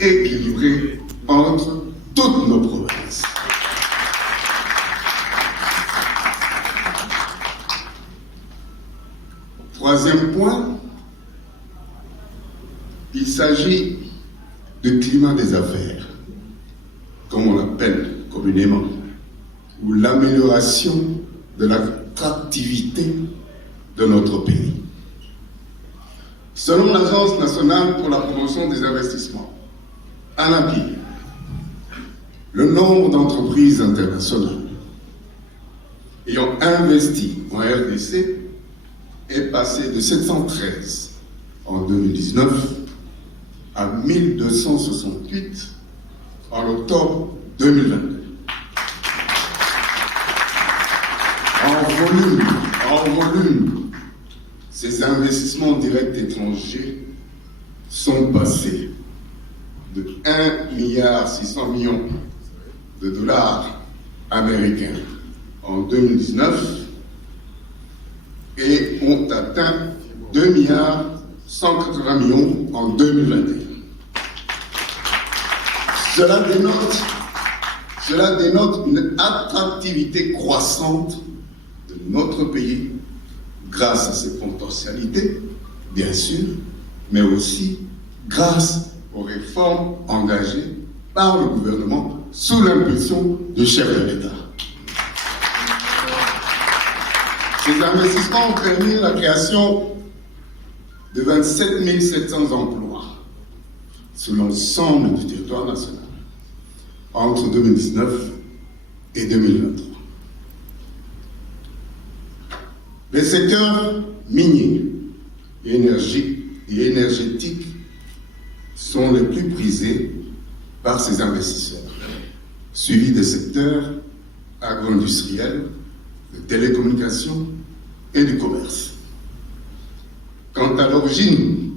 équilibré entre toutes nos provinces. Troisième point, il s'agit du climat des affaires, comme on l'appelle communément, ou l'amélioration de l'attractivité de notre pays. Selon l'Agence nationale pour la promotion des investissements, ANAPI, le nombre d'entreprises internationales ayant investi en RDC est passé de 713 en 2019 à 1268 en octobre 2022. En volume, ces investissements directs étrangers sont passés de 1,6 milliard de dollars américains en 2019 et ont atteint 2,180 milliards en 2021. Cela dénote une attractivité croissante de notre pays grâce à ses potentialités, bien sûr, mais aussi grâce aux réformes engagées par le gouvernement sous l'impulsion du chef de l'État. Ces investissements ont permis la création de 27 700 emplois sur l'ensemble du territoire national entre 2019 et 2023. Les secteurs miniers et énergétiques sont les plus prisés par ces investisseurs, suivis des secteurs agro-industriels, de télécommunications et du commerce. Quant à l'origine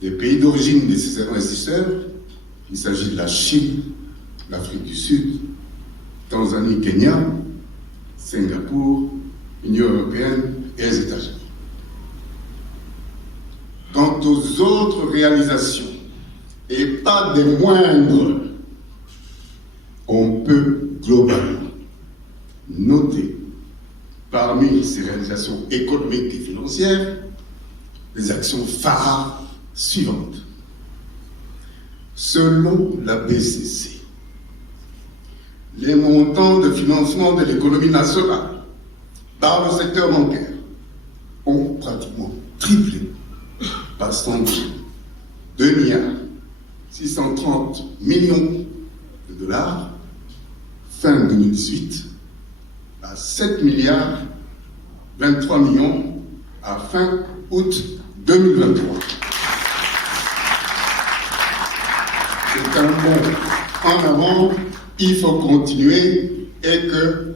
des pays d'origine de ces investisseurs, il s'agit de la Chine, l'Afrique du Sud, Tanzanie, Kenya, Singapour, Union européenne et les États-Unis. Quant aux autres réalisations, et pas des moindres, on peut globalement noter parmi ces réalisations économiques et financières les actions phares suivantes. Selon la BCC, les montants de financement de l'économie nationale par le secteur bancaire ont pratiquement triplé, passant de 2,630 milliards de dollars fin 2018 à 7,23 milliards à fin août 2023. C'est un bond en avant, il faut continuer et que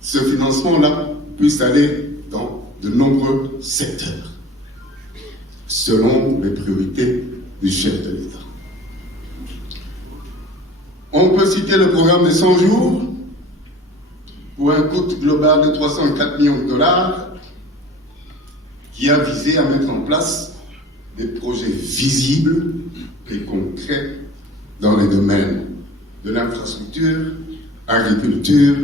ce financement-là puisse aller dans de nombreux secteurs, selon les priorités du chef de l'État. On peut citer le programme des 100 jours pour un coût global de 304 millions de dollars qui a visé à mettre en place des projets visibles et concrets dans les domaines de l'infrastructure, agriculture,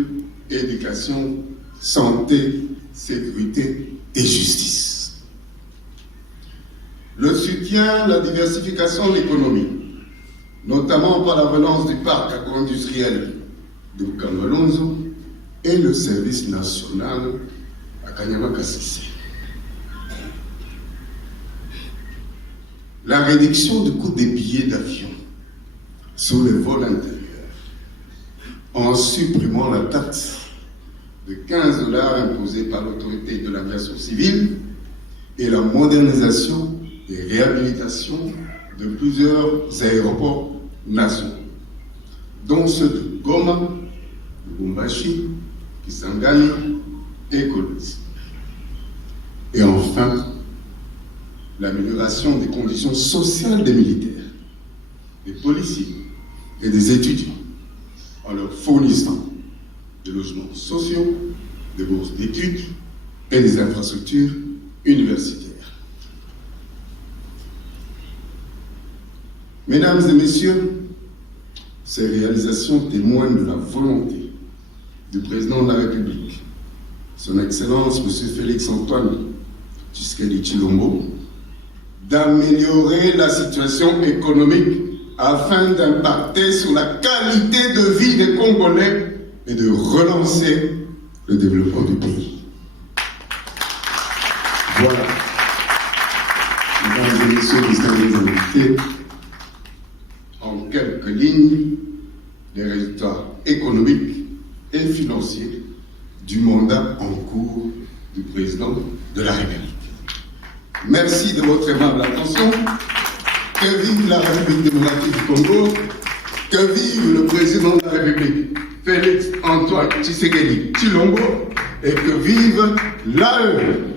éducation, santé, sécurité et justice. Le soutien à la diversification de l'économie, notamment par la relance du parc agro-industriel de Bukavu et le service national à Kanyama-Kasese. La réduction du coût des billets d'avion sur les vols intérieurs en supprimant la taxe de 15 $ imposée par l'autorité de l'aviation civile et la modernisation et réhabilitation de plusieurs aéroports nationaux, dont ceux de Goma, Lubumbashi, Kisangani et Kolwezi. Et enfin, l'amélioration des conditions sociales des militaires, des policiers et des étudiants en leur fournissant des logements sociaux, des bourses d'études et des infrastructures universitaires. Mesdames et messieurs, ces réalisations témoignent de la volonté du président de la République, son Excellence M. Félix-Antoine Tshisekedi Tshilombo, d'améliorer la situation économique afin d'impacter sur la qualité de vie des Congolais et de relancer le développement du pays. Voilà, mesdames et messieurs les invités, en quelques lignes, les résultats économiques et financiers du mandat en cours du président de la République. Merci de votre aimable attention. Que vive la République démocratique du Congo, que vive le président de la République, Félix-Antoine Tshisekedi Tshilombo, et que vive l'AE.